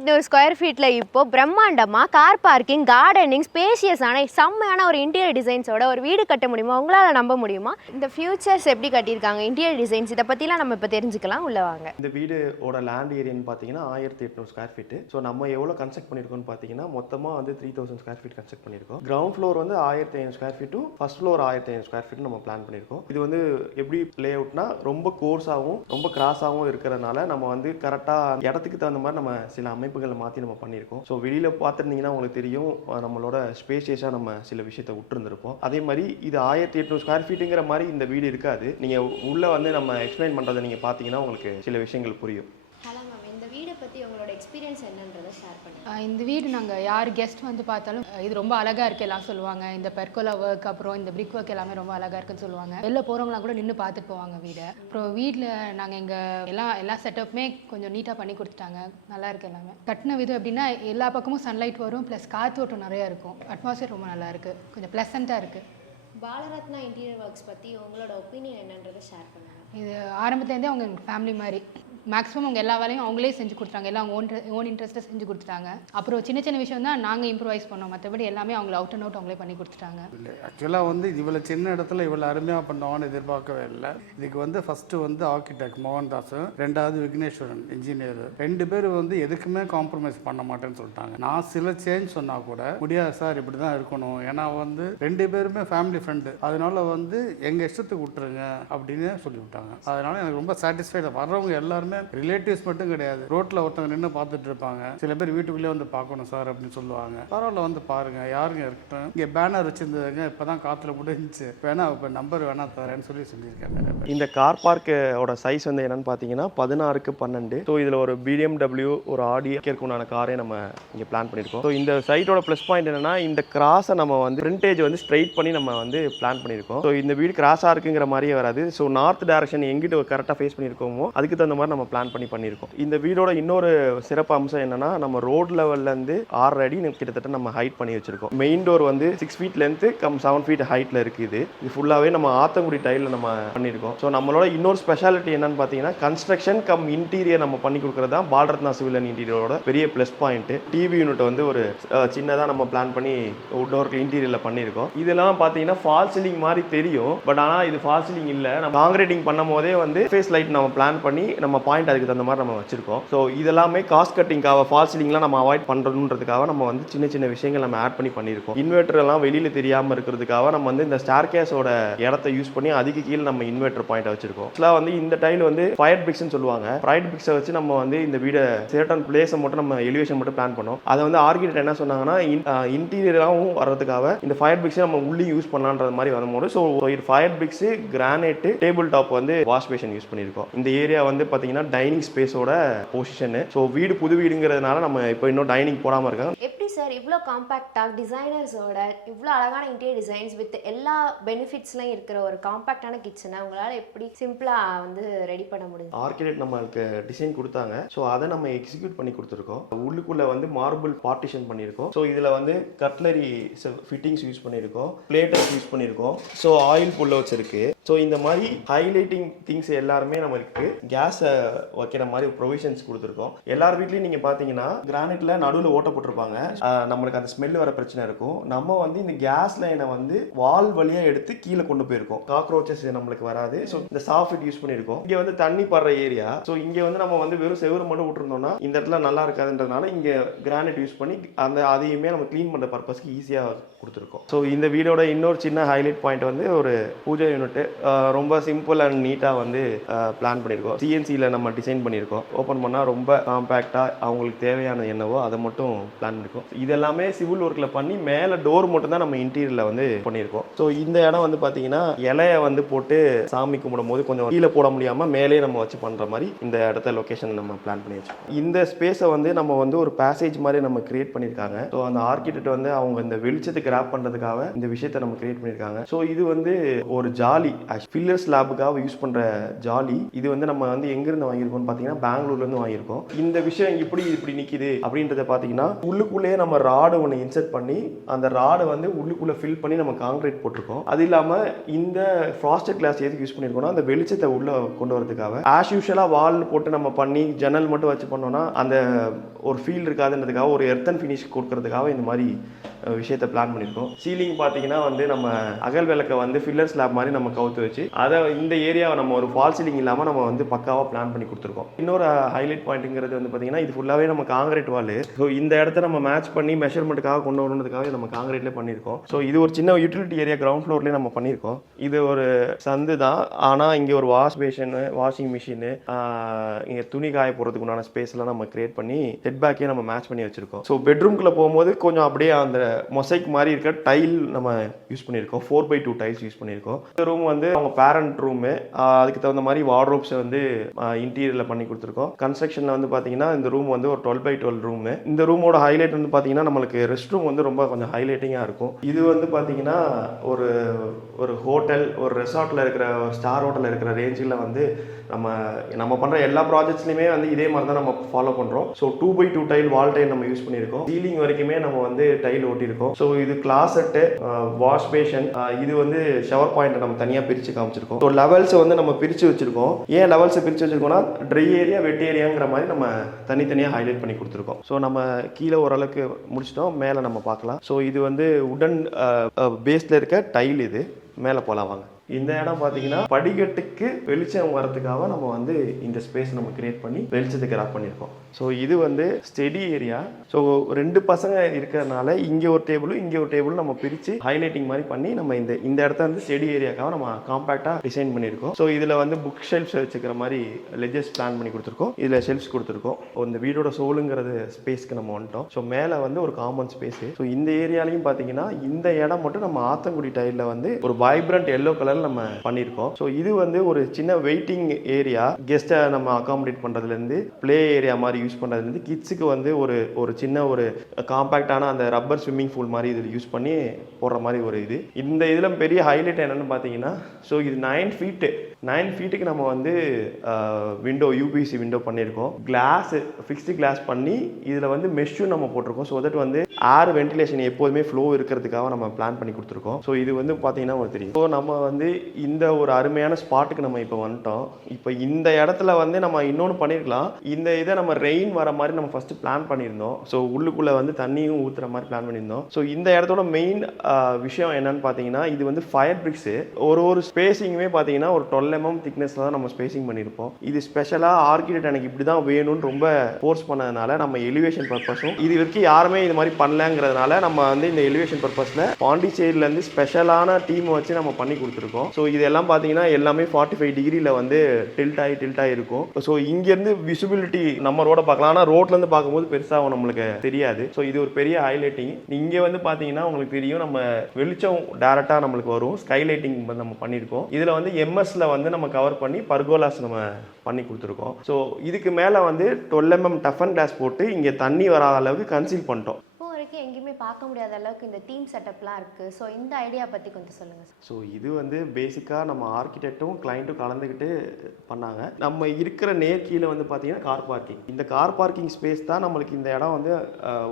1800 square ஃபீட்ல இப்போ பிரம்மாண்டமா car parking, gardening, ஸ்பேஷியஸான செம்மையான ஒரு இன்டீரியர் டிசைன்ஸோட ஒரு வீடு கட்ட முடியுமா? உங்களால நம்ப முடியுமா? இந்த ஃபியூச்சர்ஸ் எப்படி கட்டியிருக்காங்க, இன்டீரியர் டிசைன்ஸ், இதை பற்றிலாம் நம்ம இப்போ தெரிஞ்சுக்கலாம். உள்ள வாங்க. இந்த வீடோட லேண்ட் ஏரியான்னு பார்த்தீங்கன்னா 1800 ஸ்கொயர் ஃபீட். ஸோ நம்ம எவ்வளோ கன்ஸ்ட்ரக்ட் பண்ணியிருக்கோம்னு பார்த்தீங்கன்னா மொத்தமாக வந்து 3000 ஸ்கொயர் ஃபீட் கன்ஸ்ட்ரக்ட் பண்ணியிருக்கோம். கிரவுண்ட் ஃப்ளோர் வந்து 1500 ஸ்கொயர் ஃபீட்டும் ஃபர்ஸ்ட் ஃப்ளோர் 1500 ஸ்கொயர் ஃபீட் நம்ம பிளான் பண்ணியிருக்கோம். இது வந்து எப்படி லே அவுட்னா ரொம்ப கோர்ஸாகவும் ரொம்ப கிராஸாகவும் இருக்கிறதுனால நம்ம வந்து கரெக்டாக இடத்துக்கு தகுந்த மாதிரி நம்ம சில அமைப்புகளை மாற்றி நம்ம பண்ணியிருக்கோம். ஸோ வெளியில் பார்த்துருந்தீங்கன்னா உங்களுக்கு தெரியும் நம்மளோட ஸ்பேஷியஸாக நம்ம சில விஷயத்தை விட்டுருந்துருப்போம். அதே மாதிரி இது 1800 ஸ்கொயர் ஃபீட்டுங்கிற மாதிரி இந்த வீடு இருக்காது. நீங்கள் உள்ளே வந்து நம்ம எக்ஸ்பிளைன் பண்ணுறதை நீங்கள் பார்த்தீங்கன்னா உங்களுக்கு சில விஷயங்கள் புரியும். ஹலோ மேம், இந்த வீடை பற்றி உங்களோட எக்ஸ்பீரியன்ஸ் என்னன்றதை ஷேர் பண்ணுங்கள். இந்த வீடு நாங்கள் யார் கெஸ்ட் வந்து பார்த்தாலும் இது ரொம்ப அழகாக இருக்குது எல்லாம் சொல்லுவாங்க. இந்த பெர்கோலா ஒர்க் அப்புறம் இந்த பிரிக் ஒர்க் எல்லாமே ரொம்ப அழகாக இருக்குன்னு சொல்லுவாங்க. வெளில போகிறவங்களாம் கூட நின்று பார்த்துட்டு போவாங்க வீடை. அப்புறம் வீட்டில் நாங்கள் எங்கள் எல்லா செட்டப்புமே கொஞ்சம் நீட்டாக பண்ணி கொடுத்துட்டாங்க. நல்லா இருக்குது எல்லாமே. கட்டின விதம் எப்படின்னா எல்லா பக்கமும் சன்லைட் வரும், ப்ளஸ் காற்றோட்டம் நிறையா இருக்கும். அட்மாஸ்பியர் ரொம்ப நல்லா இருக்குது, கொஞ்சம் ப்ளசண்ட்டாக இருக்குது. பாலரத்னா இன்டீரியர் ஒர்க்ஸ் பற்றி உங்களோட ஒப்பீனியன் என்னன்றதை ஷேர் பண்ணுங்கள். இது ஆரம்பத்துலேருந்தே அவங்க எங்கள் ஃபேமிலி மாதிரி. மேக்ஸிமம் அவங்க எல்லா வேலையும் அவங்களே செஞ்சு கொடுத்தாங்க. எல்லாம் ஓன் இன்ட்ரெஸ்ட்டை செஞ்சு கொடுத்துட்டாங்க. அப்புறம் சின்ன விஷயம் தான் நாங்கள் இம்ப்ரூவைஸ் பண்ணோம். மற்றபடி எல்லாமே அவங்கள அவுட் அண்ட் அவுட் அவங்களே பண்ணி கொடுத்துட்டாங்க. இல்லை ஆக்சுவலாக வந்து இவ்வளோ சின்ன இடத்துல இவ்வளோ அருமையாக பண்ணுவான்னு எதிர்பார்க்கவே இல்லை. இதுக்கு வந்து ஃபஸ்ட்டு வந்து ஆர்கிடெக்ட் மோகன்தாஸும், ரெண்டாவது விக்னேஸ்வரன் இன்ஜினியர், 2 பேர் வந்து எதுக்குமே காம்ப்ரமைஸ் பண்ண மாட்டேன்னு சொல்லிட்டாங்க. நான் சில சேஞ்ச் சொன்னால் கூட முடியாது சார், இப்படி தான் இருக்கணும், ஏன்னா வந்து 2 பேருமே ஃபேமிலி ஃப்ரெண்டு, அதனால வந்து எங்கள் இஷ்டத்துக்கு விட்டுருங்க அப்படின்னு சொல்லிவிட்டாங்க. அதனால எனக்கு ரொம்ப சாட்டிஸ்ஃபைடாக. வர்றவங்க எல்லாருமே ரிலேட்டிவ்ஸ் மட்டும் கிடையாது, ரோட்டில் ஒருத்தவங்க நின்று பார்த்துட்டு இருப்பாங்க. சில பேர் வீட்டுக்குள்ளே வந்து பார்க்கணும் சார் அப்படின்னு சொல்லுவாங்க. பரவாயில்ல வந்து பாருங்க, யாருங்க இருக்கட்டும். இங்கே பேனர் வச்சிருந்ததுங்க, இப்போ தான் காற்றுல முடிஞ்சிச்சு, வேணா இப்போ நம்பர் வேணா தரேன்னு சொல்லியிருக்காங்க. இந்த கார் பார்க்கோட சைஸ் வந்து என்னன்னு பார்த்தீங்கன்னா 16க்கு 12. ஸோ இதில் ஒரு BMW ஒரு ஆடி கேட்குண்டான காரே நம்ம இங்கே பிளான் பண்ணியிருக்கோம். ஸோ இந்த சைட்டோட ப்ளஸ் பாயிண்ட் என்னன்னா இந்த கிராஸை நம்ம வந்து ஃப்ரண்டேஜ் வந்து ஸ்ட்ரைட் பண்ணி நம்ம வந்து பிளான் பண்ணியிருக்கோம். ஸோ இந்த வீடு கிராஸாக இருக்குங்கிற மாதிரியே வராது. ஸோ நார்த் டைரக்ஷன் எங்கிட்ட கரெக்டாக ஃபேஸ் பண்ணியிருக்கோமோ அதுக்கு தகுந்த மாதிரி நம்ம பிளான் பண்ணியிருக்கோம். இந்த வீடோட இன்னொரு சிறப்பு அம்சம் என்னன்னா நம்ம ரோட் லெவல்லேருந்து 6 அடி கிட்டத்தட்ட நம்ம ஹைட் பண்ணி வச்சிருக்கோம். மெயின் டோர் வந்து 6 ஃபீட் லென்த்து கம் 7 ஃபீட் ஹைட்ல இருக்குது. இது ஃபுல்லாகவே நம்ம ஆத்தங்குடி டைலில் நம்ம பண்ணியிருக்கோம். ஸோ நம்மளோட இன்னொரு ஸ்பெஷாலிட்டி என்னன்னு பார்த்தீங்கன்னா கன்ஸ்ட்ரக்ஷன் கம் இன்டீரியர் நம்ம பண்ணி கொடுக்குறது தான் பாலரத்னா சிவில் அண்ட் இன்டீரியரோட பெரிய ப்ளஸ் பாயிண்ட். டிவி யூனிட் வந்து ஒரு சின்னதாக நம்ம பிளான் பண்ணி உட் ஒர்க் இன்டீரியரில் பண்ணியிருக்கோம். இதெல்லாம் பார்த்தீங்கன்னா ஃபால் சீலிங் மாதிரி தெரியும், பட் ஆனால் இது ஃபால் சீலிங் இல்லை. நம்ம காங்கிரீட்டிங் பண்ணும் போதே வந்து ஃபேஸ் லைட் நம்ம பிளான் பண்ணி நம்ம பாயிண்ட் அதுக்கு தகுந்த மாதிரி நம்ம வச்சிருக்கோம். ஸோ இதெல்லாமே காஸ்ட் கட்டிங்காக ஃபால் சீலிங்லாம் நம்ம அவாய்ட் பண்ணுறதுக்காக நம்ம வந்து சின்ன விஷயங்கள் நம்ம ஆட் பண்ணி பண்ணியிருக்கோம். இன்வெர்டர் எல்லாம் வெளியில் தெரியாமல் இருக்கிறதுக்காக நம்ம வந்து இந்த ஸ்டார்கேஸோட இடத்த யூஸ் பண்ணி அதுக்கு கீழே நம்ம இன்வெர்டர் பாயிண்ட் வச்சிருக்கோம். ஆக்சுவலாக வந்து இந்த டைல் வந்து ஃபயர் பிரிக்ஸ்னு சொல்லுவாங்க. ஃபயர் பிரிக்ஸை வச்சு நம்ம வந்து இந்த வீடை சர்டன் பிளேஸை மட்டும் நம்ம எலிவேஷன் மட்டும் பிளான் பண்ணோம். அதை வந்து ஆர்கிடெக்ட் என்ன சொன்னாங்கன்னா இன்டீரியராகவும் வர்றதுக்காக இந்த ஃபயர் பிரிக்ஸை நம்ம உள்ளே யூஸ் பண்ணலான்ற மாதிரி வரும்போது ஸோ இது fire BRICS, granite, table top வந்து வாஷ் பேஷன் யூஸ் பண்ணியிருக்கோம். இந்த ஏரியா வந்து பார்த்தீங்கன்னா டைனிங் ஸ்பேஸோட பொசிஷனு. ஸோ வீடு புது வீடுங்கிறதுனால நம்ம இப்போ இன்னும் டைனிங் போடாமல் இருக்கோம். எப்படி சார் இவ்வளோ காம்பேக்டாக டிசைனர்ஸோட இவ்வளோ அழகான இன்டீரியர் டிசைன்ஸ் வித் எல்லா பெனிஃபிட்ஸ்லையும் இருக்கிற ஒரு காம்பேக்டான கிச்சனை உங்களால் எப்படி சிம்பிளாக வந்து ரெடி பண்ண முடியும்? ஆர்கிடெக்ட் நம்மளுக்கு டிசைன் கொடுத்தாங்க. ஸோ அதை நம்ம எக்ஸிக்யூட் பண்ணி கொடுத்துருக்கோம். உள்ளுக்குள்ளே வந்து மார்பிள் பார்ட்டிஷன் பண்ணியிருக்கோம். ஸோ இதில் வந்து கட்லரி ஃபிட்டிங்ஸ் யூஸ் பண்ணியிருக்கோம், பிளேட்டர்ஸ் யூஸ் பண்ணியிருக்கோம். ஸோ ஆயில் புல்லவுட்ஸ் இருக்குது. ஸோ இந்த மாதிரி ஹைலைட்டிங் திங்ஸ் எல்லாருமே நம்மளுக்கு கேஸை வைக்கிற மாதிரி ப்ரொவிஷன்ஸ் கொடுத்துருக்கோம். எல்லார் வீட்லையும் நீங்கள் பார்த்தீங்கன்னா கிரானைட்ல நடுவில் ஓட்ட போட்டிருப்பாங்க. நம்மளுக்கு அந்த ஸ்மெல் வர பிரச்சனை இருக்கும். நம்ம வந்து இந்த கேஸ் லைனை வந்து வால் வழியாக எடுத்து கீழே கொண்டு போயிருக்கோம். காக்ரோச்சஸ் நம்மளுக்கு வராது. ஸோ இந்த சாஃப்ட் யூஸ் பண்ணியிருக்கோம். இங்கே வந்து தண்ணி படுற ஏரியா. ஸோ இங்கே வந்து நம்ம வந்து வெறும் செவரு மட்டும் விட்டுருந்தோம்னா இந்த இடத்துல நல்லா இருக்காதுன்றதுனால இங்கே கிரானைட் யூஸ் பண்ணி அதையுமே நம்ம க்ளீன் பண்ணுற பர்பஸ்க்கு ஈஸியாக கொடுத்துருக்கோம். ஸோ இந்த வீடோட இன்னொரு சின்ன ஹைலைட் பாயிண்ட் வந்து ஒரு பூஜை யூனிட் ரொம்ப சிம்பிள் அண்ட் நீட்டாக வந்து பிளான் பண்ணியிருக்கோம். சிஎன்சியில் நம்ம டிசைன் பண்ணியிருக்கோம். ஓப்பன் பண்ணால் ரொம்ப காம்பேக்டாக அவங்களுக்கு தேவையானது என்னவோ அதை மட்டும் பிளான் பண்ணியிருக்கோம். இதெல்லாமே சிவில் ஒர்க்கில் பண்ணி மேலே டோர் மட்டும் தான் நம்ம இன்டீரியரில் வந்து பண்ணியிருக்கோம். ஸோ இந்த இடம் வந்து பார்த்தீங்கன்னா இலையை வந்து போட்டு சாமி கும்பிடும் போது கொஞ்சம் கீழே போட முடியாமல் மேலே நம்ம வச்சு பண்ணுற மாதிரி இந்த இடத்த லொக்கேஷன் நம்ம பிளான் பண்ணி வச்சுக்கோம். இந்த ஸ்பேஸை வந்து நம்ம வந்து ஒரு பேசேஜ் மாதிரி நம்ம கிரியேட் பண்ணியிருக்காங்க. ஸோ அந்த ஆர்கிடெக்ட் வந்து அவங்க இந்த வெளிச்சத்தை கிராப் பண்ணுறதுக்காக இந்த விஷயத்தை நம்ம கிரியேட் பண்ணியிருக்காங்க. ஸோ இது வந்து ஒரு ஜாலி ஃபில்லர் ஸ்லாபுக்காக யூஸ் பண்ணுற ஜாலி. இது வந்து நம்ம வந்து எங்கேருந்து வாங்கியிருக்கோம்னு பார்த்தீங்கன்னா பெங்களூர்லேருந்து வாங்கியிருக்கோம். இந்த விஷயம் இப்படி நிற்கிது அப்படின்றத பார்த்தீங்கன்னா உள்ளுக்குள்ளேயே நம்ம ராடு ஒன்று இன்செர்ட் பண்ணி அந்த ராடை வந்து உள்ளுக்குள்ளே ஃபில் பண்ணி நம்ம காங்கிரீட் போட்டிருக்கோம். அது இல்லாமல் இந்த ஃப்ராஸ்டட் கிளாஸ் எதுக்கு யூஸ் பண்ணியிருக்கோம்னா அந்த வெளிச்சத்தை உள்ளே கொண்டு வரதுக்காக. ஆஸ் யூஷுவலாக வால் போட்டு நம்ம பண்ணி ஜன்னல் மட்டும் வச்சு பண்ணோம்னா அந்த ஒரு ஃபீல் இருக்காதுன்றதுக்காக ஒரு எர்த்தன் ஃபினிஷ் கொடுக்கறதுக்காக இந்த மாதிரி விஷயத்தை பிளான் பண்ணியிருக்கோம். சீலிங் பார்த்தீங்கன்னா வந்து நம்ம அகல் விளக்கை வந்து ஃபில்லர் ஸ்லாப் மாதிரி நம்ம கவுத்து வச்சு அதை இந்த ஏரியாவை நம்ம ஒரு ஃபால் சீலிங் இல்லாமல் நம்ம வந்து பக்காவாக பிளான் பண்ணி கொடுத்துருக்கோம். இன்னொரு ஹைலைட் பாயிண்ட்டுங்கிறது வந்து பார்த்தீங்கன்னா இது ஃபுல்லாகவே நம்ம காங்கிரீட் வால். ஸோ இந்த இடத்த நம்ம மேட்ச் பண்ணி மெஷர்மெண்ட்டுக்காக கொண்டு வரணுன்றதுக்காக நம்ம காங்கிரீட்லேயே பண்ணியிருக்கோம். ஸோ இது ஒரு சின்ன யூட்டிலிட்டி ஏரியா கிரவுண்ட் ஃப்ளோர்லேயே நம்ம பண்ணியிருக்கோம். இது ஒரு சந்து தான், ஆனால் இங்கே ஒரு வாஷ் பேஷனு, வாஷிங் மிஷினு, இங்கே துணி காய போகிறதுக்கு உண்டான ஸ்பேஸ்லாம் நம்ம கிரியேட் பண்ணி செட் பேக்கே நம்ம மேட்ச் பண்ணி வச்சிருக்கோம். ஸோ பெட்ரூம்குள்ளே போகும்போது கொஞ்சம் அப்படியே அந்த மொசைக் மாதிரி இருக்க டைல் நம்ம யூஸ் பண்ணியிருக்கோம். 4x2 டைல்ஸ் யூஸ் பண்ணியிருக்கோம். இந்த ரூம் வந்து அவங்க பேரண்ட் ரூமு, அதுக்கு தகுந்த மாதிரி வார்ட்ரோப்ஸை வந்து இன்டீரியரில் பண்ணி கொடுத்துருக்கோம். கன்ஸ்ட்ரக்ஷனில் வந்து பார்த்தீங்கன்னா இந்த ரூம் வந்து ஒரு 12x12 ரூமு. இந்த ரூமோட ஹைலைட் வந்து பார்த்தீங்கன்னா நம்மளுக்கு ரெஸ்ட் ரூம் வந்து ரொம்ப கொஞ்சம் ஹைலைட்டிங்காக இருக்கும். இது வந்து பார்த்தீங்கன்னா ஒரு ஹோட்டல், ஒரு ரெசார்ட்டில் இருக்கிற ஒரு ஸ்டார் ஹோட்டலில் இருக்கிற ரேஞ்சில் வந்து நம்ம பண்ணுற எல்லா ப்ராஜெக்ட்ஸ்லையுமே வந்து இதே மாதிரி தான் நம்ம ஃபாலோ பண்ணுறோம். So 2x2 tile, wall tile நம்ம யூஸ் பண்ணியிருக்கோம். சீலிங் வரைக்குமே நம்ம வந்து டைல் ஓட்டியிருக்கோம். ஸோ இது கிளாசெட்டு, வாஷ் பேஷன், இது வந்து ஷவர் பாயிண்ட்டை நம்ம தனியாக பிரித்து காமிச்சிருக்கோம். ஸோ லெவல்ஸை வந்து நம்ம பிரித்து வச்சுருக்கோம். ஏன் லெவல்ஸை பிரித்து வச்சுருக்கோம்னா ட்ரை ஏரியா, வெட் ஏரியாங்கிற மாதிரி நம்ம தனித்தனியாக ஹைலைட் பண்ணி கொடுத்துருக்கோம். ஸோ நம்ம கீழே ஓரளவுக்கு முடிச்சிட்டோம், மேலே நம்ம பார்க்கலாம். ஸோ இது வந்து உடன் பேஸில் இருக்க டைல். இது மேலே போகலாம் வாங்க. இந்த இடம் பார்த்தீங்கன்னா படிக்கட்டுக்கு வெளிச்சம் வரதுக்காக நம்ம வந்து இந்த ஸ்பேஸ் நம்ம கிரியேட் பண்ணி வெளிச்சத்துக்கு ராக் பண்ணியிருக்கோம். ஸோ இது வந்து ஸ்டடி ஏரியா. ஸோ 2 பசங்க இருக்கிறதுனால இங்கே ஒரு டேபிளும் இங்கே ஒரு டேபிளும் நம்ம பிரித்து ஹைலைட்டிங் மாதிரி பண்ணி நம்ம இந்த இடத்த வந்து ஸ்டடி ஏரியாக்காக நம்ம காம்பேக்டாக டிசைன் பண்ணியிருக்கோம். ஸோ இதில் வந்து புக் ஷெல்ஃப்ஸ் வச்சுக்கிற மாதிரி லெஜஸ் பிளான் பண்ணி கொடுத்துருக்கோம். இதில் ஷெல்ஃப்ஸ் கொடுத்துருக்கோம். இந்த வீடோட சோலுங்கிறது ஸ்பேஸ்க்கு நம்ம வந்துட்டோம். ஸோ மேலே வந்து ஒரு காமன் ஸ்பேஸு. ஸோ இந்த ஏரியாலையும் பார்த்தீங்கன்னா இந்த இடம் மட்டும் நம்ம ஆத்தங்குடி டைலில் வந்து ஒரு வைப்ரண்ட் எல்லோ கலர் நம்ம பண்ணியிருக்கோம். ஸோ இது வந்து ஒரு சின்ன வெயிட்டிங் ஏரியா, கெஸ்ட்டை நம்ம அகாமடேட் பண்ணுறதுலேருந்து, ப்ளே ஏரியா மாதிரி யூஸ் பண்ணுறதுலேருந்து, கிட்ஸுக்கு வந்து ஒரு சின்ன ஒரு காம்பேக்டான அந்த ரப்பர் ஸ்விம்மிங் பூல் மாதிரி இதில் யூஸ் பண்ணி போடுற மாதிரி ஒரு இது. இந்த இதில் பெரிய ஹைலைட் என்னென்னு பார்த்தீங்கன்னா, ஸோ இது 9 ஃபீட்டுக்கு நம்ம வந்து விண்டோ, யூபிசி விண்டோ பண்ணியிருக்கோம். கிளாஸ், ஃபிக்ஸ்டு கிளாஸ் பண்ணி இதில் வந்து மெஷ்ஷும் நம்ம போட்டிருக்கோம். ஸோ தட் வந்து ஏர் வென்டிலேஷன் எப்போதுமே ஃப்ளோ இருக்கிறதுக்காக நம்ம பிளான் பண்ணி கொடுத்துருக்கோம். ஸோ இது வந்து பார்த்தீங்கன்னா ஒரு தெரியும். ஸோ நம்ம வந்து இந்த ஒரு அருமையான ஸ்பாட்டுக்கு நம்ம இப்போ வந்துட்டோம். இப்போ இந்த இடத்துல வந்து நம்ம இன்னொன்று பண்ணியிருக்கலாம். இந்த இதை நம்ம ரெயின் வர மாதிரி நம்ம ஃபஸ்ட்டு பிளான் பண்ணியிருந்தோம். ஸோ உள்ளுக்குள்ளே வந்து தண்ணியும் ஊற்றுற மாதிரி பிளான் பண்ணியிருந்தோம். ஸோ இந்த இடத்தோட மெயின் விஷயம் என்னன்னு பார்த்தீங்கன்னா, இது வந்து ஃபயர் பிரிக்ஸு. ஒரு ஸ்பேசிங்குமே பார்த்தீங்கன்னா ஒரு 12 mm திக்னஸில் தான் நம்ம ஸ்பேசிங் பண்ணியிருப்போம். இது ஸ்பெஷலாக ஆர்கிடெக்ட் எனக்கு இப்படி தான் வேணும்னு ரொம்ப ஃபோர்ஸ் பண்ணதுனால நம்ம எலிவேஷன் பர்பஸும் இது வரைக்கும் யாருமே இது மாதிரி பண்ணலங்கிறதுனால நம்ம வந்து இந்த எலிவேஷன் பர்பஸில் பாண்டிச்சேரியிலேருந்து ஸ்பெஷலான டீம் வச்சு நம்ம பண்ணி கொடுத்துருக்கோம். ஸோ இதெல்லாம் பார்த்தீங்கன்னா எல்லாமே 45 டிகிரியில் வந்து டில்ட் ஆகி இருக்கும். ஸோ இங்கேருந்து விசிபிலிட்டி நம்ம ரோட பார்க்கலாம், ஆனால் ரோட்லேருந்து பார்க்கும்போது பெருசாக நம்மளுக்கு தெரியாது. ஸோ இது ஒரு பெரிய ஹைலைட்டிங். இங்கே வந்து பார்த்தீங்கன்னா உங்களுக்கு தெரியும், நம்ம வெளிச்சம் டேரெக்டாக நம்மளுக்கு வரும். ஸ்கைலைட்டிங் நம்ம பண்ணியிருக்கோம். இதில் வந்து எம்எஸ்ல வந்து நம்ம கவர் பண்ணி பர்கோலாஸ் நம்ம பண்ணி கொடுத்துருக்கோம். ஸோ இதுக்கு மேலே வந்து 12 mm டஃபன் கிளாஸ் போட்டு இங்கே தண்ணி வராத அளவுக்கு கன்சீல் பண்ணிட்டோம். எங்கேயுமே பார்க்க முடியாத அளவுக்கு இந்த தீம் செட்டப்லாம் இருக்குது. ஸோ இந்த ஐடியா பற்றி கொஞ்சம் சொல்லுங்கள் சார். ஸோ இது வந்து பேசிக்காக நம்ம ஆர்கிடெக்டும் கிளைண்ட்டும் கலந்துக்கிட்டு பண்ணாங்க. நம்ம இருக்கிற நேர்கீழே வந்து பார்த்தீங்கன்னா கார் பார்க்கிங். இந்த கார் பார்க்கிங் ஸ்பேஸ் தான் நம்மளுக்கு இந்த இடம் வந்து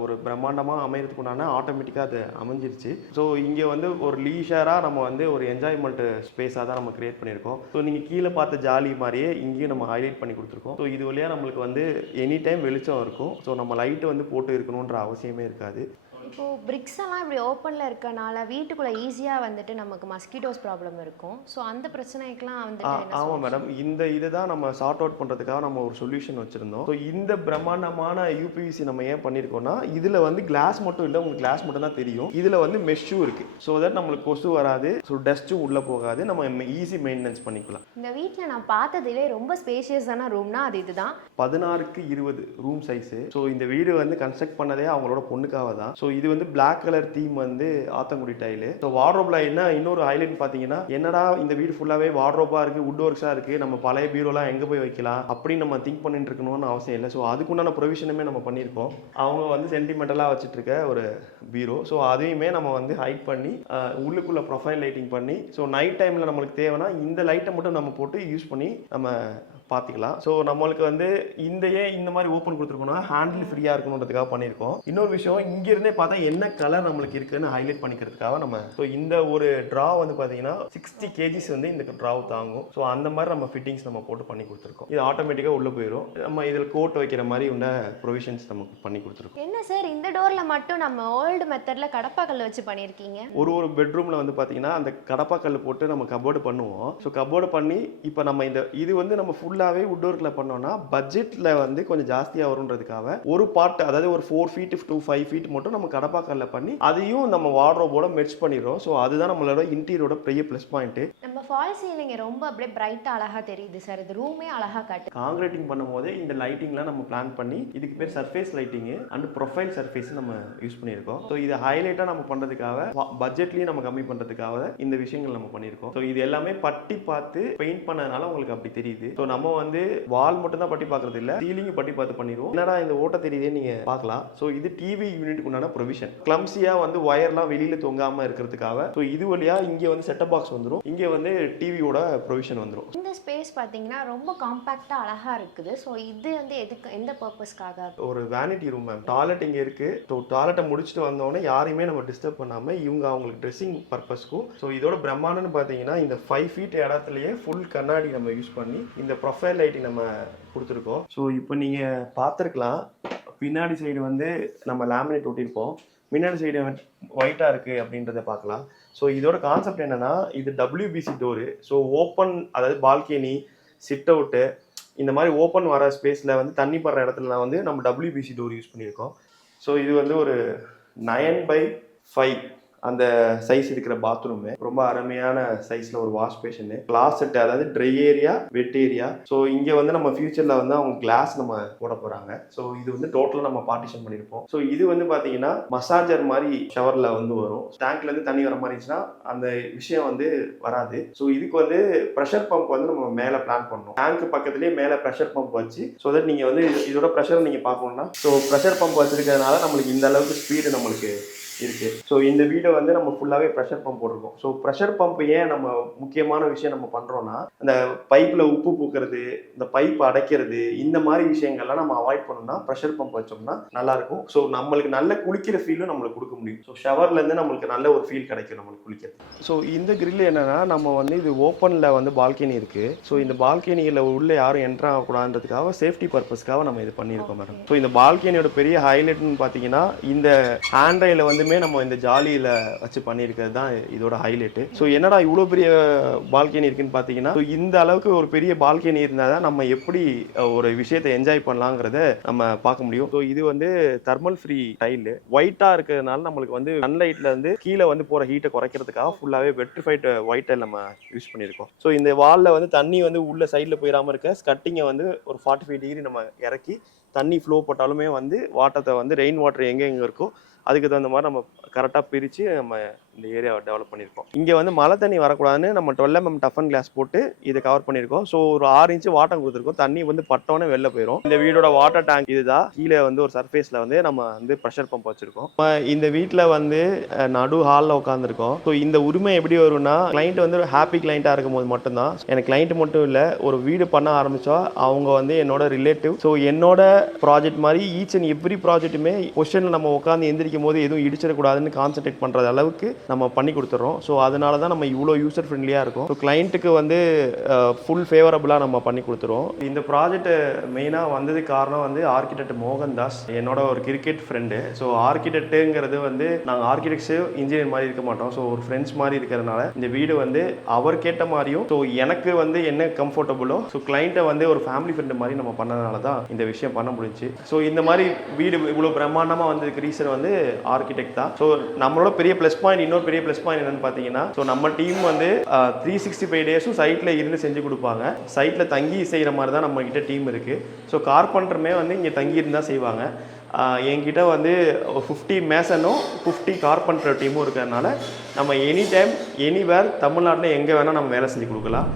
ஒரு பிரம்மாண்டமாக அமைகிறதுக்கு உண்டான ஆட்டோமேட்டிக்காக அது அமைஞ்சிருச்சு. ஸோ இங்கே வந்து ஒரு லீஷராக நம்ம வந்து ஒரு என்ஜாய்மெண்ட் ஸ்பேஸாக தான் நம்ம கிரியேட் பண்ணியிருக்கோம். ஸோ நீங்கள் கீழே பார்த்த ஜாலி மாதிரியே இங்கேயும் நம்ம ஹைலைட் பண்ணி கொடுத்துருக்கோம். ஸோ இது வழியாக நம்மளுக்கு வந்து எனி டைம் வெளிச்சம் இருக்கும். ஸோ நம்ம லைட்டு வந்து போட்டு இருக்கணுன்ற அவசியமே இருக்காது. இப்போது பிரிக்ஸ் எல்லாம் இப்படி ஓப்பனில் இருக்கனால வீட்டுக்குள்ளே ஈஸியாக வந்துட்டு நமக்கு மஸ்கிட்டோஸ் ப்ராப்ளம் இருக்கும். ஸோ அந்த பிரச்சனைக்கெலாம் வந்துட்டு ஆமாம் மேடம், இதை தான் நம்ம சார்ட் அவுட் பண்ணுறதுக்காக நம்ம ஒரு சொல்யூஷன் வச்சுருந்தோம். ஸோ இந்த பிரம்மாண்டமான யூபிவிசி நம்ம ஏன் பண்ணியிருக்கோம்னா, இதில் வந்து கிளாஸ் மட்டும் இல்லை, உங்களுக்கு கிளாஸ் மட்டும் தான் தெரியும். இதில் வந்து மெஷ்ஷும் இருக்குது. ஸோ தட் நம்மளுக்கு கொசு வராது, ஸோ டஸ்ட்டும் உள்ளே போகாது, நம்ம ஈஸி மெயின்டெனன்ஸ் பண்ணிக்கலாம். இந்த வீட்டில் நான் பார்த்ததுலே ரொம்ப ஸ்பேஷியஸான ரூம்னா அது இதுதான். 16x20 room size. ஸோ இந்த வீடு வந்து கன்ஸ்ட்ரக்ட் பண்ணதே அவங்களோட பொண்ணுக்காக தான். ஸோ இது வந்து பிளாக் கலர் தீம் வந்து ஆத்தங்குடி டைலு. ஸோ வார்ட்ரோப்ல என்ன இன்னொரு ஹைலைட் பார்த்தீங்கன்னா, என்னடா இந்த வீடு ஃபுல்லாகவே வார்ட்ரோப்பாக இருக்குது, வுட் ஒர்க்ஸாக இருக்குது, நம்ம பழைய பீரோலாம் எங்கே போய் வைக்கலாம் அப்படின்னு நம்ம திங்க் பண்ணிட்டு இருக்கணும்னு அவசியம் இல்லை. ஸோ அதுக்குண்டான ப்ரொவிஷனுமே நம்ம பண்ணியிருக்கோம். அவங்க வந்து சென்டிமெண்டலாக வச்சுட்டு இருக்க ஒரு பீரோ. ஸோ அதையுமே நம்ம வந்து ஹைட் பண்ணி உள்ளுக்குள்ள ப்ரொஃபைல் லைட்டிங் பண்ணி, ஸோ நைட் டைமில் நம்மளுக்கு தேவைன்னா இந்த லைட்டை மட்டும் நம்ம போட்டு யூஸ் பண்ணி நம்ம பார்த்துக்கலாம். ஸோ நம்மளுக்கு வந்து இந்த மாதிரி ஓப்பன் கொடுத்துருக்கோம்னா ஹேண்டில் ஃப்ரீயாக இருக்கணுன்றதுக்காக பண்ணியிருக்கோம். இன்னொரு விஷயம், இங்கிருந்தே பார்த்தா என்ன கலர் நம்மளுக்கு இருக்குன்னு ஹைலைட் பண்ணிக்கிறதுக்காக நம்ம ஸோ இந்த ஒரு ட்ரா வந்து பார்த்தீங்கன்னா 60 kgs வந்து இந்த ட்ராவ் தாங்கும். ஸோ அந்த மாதிரி நம்ம ஃபிட்டிங்ஸ் நம்ம போட்டு பண்ணி கொடுத்துருக்கோம். இது ஆட்டோமேட்டிக்காக உள்ளே போயிடும். நம்ம இதில் கோட் வைக்கிற மாதிரி உள்ள ப்ரொவிஷன்ஸ் நமக்கு பண்ணி கொடுத்துருக்கோம். என்ன சார் இந்த டோரில் மட்டும் நம்ம ஓல்டு மெத்தடில் கடப்பாக்கல் வச்சு பண்ணியிருக்கீங்க? ஒரு பெட்ரூமில் வந்து பார்த்தீங்கன்னா அந்த கடப்பாக்கல் போட்டு நம்ம கபோர்டு பண்ணுவோம். ஸோ கபோர்டு பண்ணி இப்போ நம்ம இது வந்து நம்ம ஃபுல்லாகவே வுட் ஒர்க்கில் பண்ணோம்னா பட்ஜெட்டில் வந்து கொஞ்சம் ஜாஸ்தியாக வரும்ன்றதுக்காக ஒரு பார்ட், அதாவது ஒரு 4 feet to 5 feet மட்டும் நம்ம கடப்பாக்கல்ல பண்ணி அதையும் நம்ம வார்ட்ரோபோட மெர்ஜ் பண்ணிடுறோம். ஸோ அதுதான் நம்மளோட இன்டீரியரோட பெரிய ப்ளஸ் பாயிண்ட். நம்ம ஃபால் சீலிங் ரொம்ப அப்படியே பிரைட்டாக அழகாக தெரியுது சார். இது ரூமே அழகாக காட்டு. காங்கிரீட்டிங் பண்ணும்போது இந்த லைட்டிங்லாம் நம்ம பிளான் பண்ணி இதுக்கு பேர் surface lighting and profile surface நம்ம யூஸ் பண்ணியிருக்கோம். ஸோ இதை ஹைலைட்டாக நம்ம பண்ணுறதுக்காக, பட்ஜெட்லேயும் நம்ம கம்மி பண்ணுறதுக்காக இந்த விஷயங்கள் நம்ம பண்ணியிருக்கோம். ஸோ இது எல்லாமே பட்டி பார்த்து பெயிண்ட் பண்ணதுனால உங்களுக்கு அப்படி தெரியுது. ஸோ நம்ம வந்து வால் மட்டும் தான் பட்டி பார்க்கறது இல்லை, சீலிங் பட்டி பார்த்து பண்ணிடுவோம். என்னடா இந்த ஓட்ட தெரியுதே நீங்க பார்க்கலாம். ஸோ இது டிவி யூனிட்டுக்கு உண்டான ப்ரொவிஷன். கிளம்சியா வந்து ஒயர்லாம் வெளியில தொங்காம இருக்கிறதுக்காக ஸோ இது வழியா இங்க வந்து செட்டப் பாக்ஸ் வந்துடும், இங்க வந்து டிவியோட ப்ரொவிஷன் வந்துடும். இந்த ஸ்பேஸ் பார்த்தீங்கன்னா ரொம்ப காம்பாக்டா அழகா இருக்குது. ஸோ இது வந்து எதுக்கு, எந்த பர்பஸ்க்காக? ஒரு வேனிட்டி ரூம் மேம். டாய்லெட் இங்கே இருக்கு. ஸோ டாய்லெட்டை முடிச்சுட்டு வந்தோடனே யாரையுமே நம்ம டிஸ்டர்ப் பண்ணாம இவங்க அவங்களுக்கு ட்ரெஸ்ஸிங் பர்பஸ்க்கும். ஸோ இதோட பிரம்மாண்டம்னு பார்த்தீங்கன்னா இந்த 5 feet இடத்துலயே ஃபுல் கண்ணாடி நம்ம யூஸ் பண்ணி இந்த ப்ரொஃபைல் லைட்டிங் நம்ம கொடுத்துருக்கோம். ஸோ இப்போ நீங்கள் பார்த்துருக்கலாம், பின்னாடி சைடு வந்து நம்ம லேமினேட் ஒட்டியிருப்போம், முன்னாடி சைடு ஒயிட்டாக இருக்குது அப்படின்றத பார்க்கலாம். ஸோ இதோட கான்செப்ட் என்னென்னா, இது WBC டோரு. ஸோ ஓப்பன், அதாவது பால்கனி, சிட் அவுட்டு, இந்த மாதிரி ஓப்பன் வர ஸ்பேஸில் வந்து தண்ணி படுற இடத்துல வந்து நம்ம WBC டோர் யூஸ் பண்ணியிருக்கோம். ஸோ இது வந்து ஒரு 9x5 அந்த சைஸ் இருக்கிற பாத்ரூமு. ரொம்ப அருமையான சைஸ்ல ஒரு வாஷ் பேஷன், கிளாசெட், அதாவது ட்ரை ஏரியா, வெட் ஏரியா. ஸோ இங்கே வந்து நம்ம ஃபியூச்சர்ல வந்து அவங்க கிளாஸ் நம்ம போட போறாங்க. ஸோ இது வந்து டோட்டலாக நம்ம பார்ட்டிஷன் பண்ணியிருப்போம். ஸோ இது வந்து பார்த்தீங்கன்னா மசாஜர் மாதிரி ஷவரில் வந்து வரும். டேங்க்ல இருந்து தண்ணி வர மாதிரி இருந்துச்சுன்னா அந்த விஷயம் வந்து வராது. ஸோ இதுக்கு வந்து ப்ரெஷர் பம்ப் வந்து நம்ம மேலே பிளான் பண்ணோம். டேங்க் பக்கத்துலேயே மேலே ப்ரெஷர் பம்ப் வச்சு, ஸோ தட் நீங்கள் வந்து இதோட ப்ரெஷர் நீங்கள் பார்க்கணும்னா, ஸோ ப்ரெஷர் பம்ப் வச்சிருக்கிறதுனால நம்மளுக்கு இந்த அளவுக்கு ஸ்பீடு நம்மளுக்கு இருக்கு. ஸோ இந்த வீடை வந்து நம்ம ஃபுல்லாகவே ப்ரெஷர் பம்ப் போட்டிருக்கோம். ஸோ ப்ரெஷர் பம்ப் ஏன் நம்ம முக்கியமான விஷயம் நம்ம பண்ணுறோன்னா, அந்த பைப்பில் உப்பு பூக்கிறது, இந்த பைப் அடைக்கிறது, இந்த மாதிரி விஷயங்கள்லாம் நம்ம அவாய்ட் பண்ணோம்னா ப்ரெஷர் பம்ப் வச்சோம்னா நல்லாயிருக்கும். ஸோ நம்மளுக்கு நல்ல குளிக்கிற ஃபீலும் நம்மளுக்கு கொடுக்க முடியும். ஸோ ஷவர்லேருந்து நம்மளுக்கு நல்ல ஒரு ஃபீல் கிடைக்கும் நம்மளுக்கு குளிக்கிறது. ஸோ இந்த கிரில் என்னென்னா, நம்ம வந்து இது ஓப்பனில் வந்து பால்கனி இருக்குது. ஸோ இந்த பால்கனியில் உள்ளே யாரும் என்ட்ரு ஆகக்கூடாதுன்றதுக்காக, சேஃப்டி பர்பஸ்க்காக நம்ம இது பண்ணியிருக்கோம் மேடம். ஸோ இந்த பால்கனியோட பெரிய ஹைலைட்னு பார்த்தீங்கன்னா, இந்த ஹேண்ட்ரையில் வந்து நம்ம இந்த ஜாலியில் வச்சு பண்ணியிருக்கிறது தான் இதோட ஹைலைட்டு. ஸோ என்னடா இவ்வளோ பெரிய பால்கனி இருக்குன்னு பார்த்தீங்கன்னா, இந்த அளவுக்கு ஒரு பெரிய பால்கனி இருந்தால் தான் நம்ம எப்படி ஒரு விஷயத்தை என்ஜாய் பண்ணலாங்கிறத நம்ம பார்க்க முடியும். ஸோ இது வந்து தெர்மல் ஃப்ரீ டைலு, ஒயிட்டாக இருக்கிறதுனால நம்மளுக்கு வந்து சன்லைட்டில் வந்து கீழே வந்து போகிற ஹீட்டை குறைக்கிறதுக்காக ஃபுல்லாகவே வெட்ரிஃபைட் ஒயிட் டைல் நம்ம யூஸ் பண்ணியிருக்கோம். ஸோ இந்த வாலில் வந்து தண்ணி வந்து உள்ள சைடில் போயிடாமல் இருக்க ஸ்கட்டிங்கை வந்து ஒரு 45 டிகிரி நம்ம இறக்கி தண்ணி ஃப்ளோ போட்டாலுமே வந்து வாட்டத்தை வந்து ரெயின் வாட்டர் எங்கே இருக்கோ அதுக்கு தகுந்த மாதிரி நம்ம கரெக்டாக பிரித்து நம்ம இந்த ஏரியாவை டெவலப் பண்ணியிருக்கோம். இங்கே வந்து மழை தண்ணி வரக்கூடாதுன்னு நம்ம 12 mm டஃபன் கிளாஸ் போட்டு இதை கவர் பண்ணியிருக்கோம். ஸோ ஒரு 6 inch வாட்டம் கொடுத்துருக்கோம். தண்ணி வந்து பட்டோன்னே வெளில போயிடும். இந்த வீடோட வாட்டர் டேங்க் இதுதான். கீழே வந்து ஒரு சர்ஃபேஸில் வந்து நம்ம வந்து ப்ரெஷர் பம்ப் வச்சுருக்கோம். இந்த வீட்டில் வந்து நடு ஹாலில் உட்காந்துருக்கோம். ஸோ இந்த உரிமை எப்படி வரும்னா, கிளைண்ட் வந்து ஒரு ஹாப்பி கிளைண்ட்டாக இருக்கும் போது மட்டும்தான். எனக்கு கிளைண்ட் மட்டும் இல்லை, ஒரு வீடு பண்ண ஆரம்பித்தா அவங்க வந்து என்னோட ரிலேட்டிவ். ஸோ என்னோட ப்ராஜெக்ட் மாதிரி ஈச் அண்ட் எவ்ரி ப்ராஜெக்ட்டுமே பொசிஷனில் நம்ம உட்காந்து எந்திரிக்கும் போது எதுவும் இடிச்சிடக்கூடாதுன்னு கான்சென்ட்ரேட் பண்ணுறது அளவுக்கு நம்ம பண்ணி கொடுத்துறோம். ஸோ அதனால தான் நம்ம இவ்வளோ யூசர் ஃப்ரெண்ட்லியாக இருக்கும். ஸோ கிளைண்ட்டுக்கு வந்து ஃபுல் ஃபேவரபுளாக நம்ம பண்ணி கொடுத்துருவோம். இந்த ப்ராஜெக்ட் மெயினாக வந்ததுக்கு காரணம் வந்து ஆர்கிடெக்ட் மோகன் தாஸ், என்னோட ஒரு கிரிக்கெட் ஃப்ரெண்டு. ஸோ ஆர்கிடெக்ட்டுங்கிறது வந்து நாங்கள் ஆர்கிடெக்ட்ஸு இன்ஜினியர் மாதிரி இருக்க மாட்டோம். ஸோ ஒரு ஃப்ரெண்ட்ஸ் மாதிரி இருக்கிறதுனால இந்த வீடு வந்து அவர் கேட்ட மாதிரியும், ஸோ எனக்கு வந்து என்ன கம்ஃபர்டபுளோ, ஸோ கிளைண்ட்டை வந்து ஒரு ஃபேமிலி ஃப்ரெண்டு மாதிரி நம்ம பண்ணதுனால தான் இந்த விஷயம் பண்ண முடிஞ்சு. ஸோ இந்த மாதிரி வீடு இவ்வளோ பிரம்மாண்டமாக வந்ததுக்கு ரீசன் வந்து ஆர்கிடெக்ட் தான். ஸோ நம்மளோட பெரிய ப்ளஸ் பாயிண்ட், இன்னொரு பெரிய ப்ளஸ் பாயிண்ட் என்னன்னு பார்த்தீங்கன்னா, ஸோ நம்ம டீம் வந்து 365 டேஸும் சைட்டில் இருந்து செஞ்சு கொடுப்பாங்க. சைட்டில் தங்கி செய்கிற மாதிரி தான் நம்ம கிட்ட டீம் இருக்குது. ஸோ கார்பெண்டருமே வந்து இங்கே தங்கி இருந்தால் செய்வாங்க. என்கிட்ட வந்து 50 மேசனும் 50 கார்பெண்டர் டீமும் இருக்கிறதுனால நம்ம எனி டைம் எனிவேர் தமிழ்நாட்டில் எங்கே வேணால் நம்ம வேலை செஞ்சு கொடுக்கலாம்.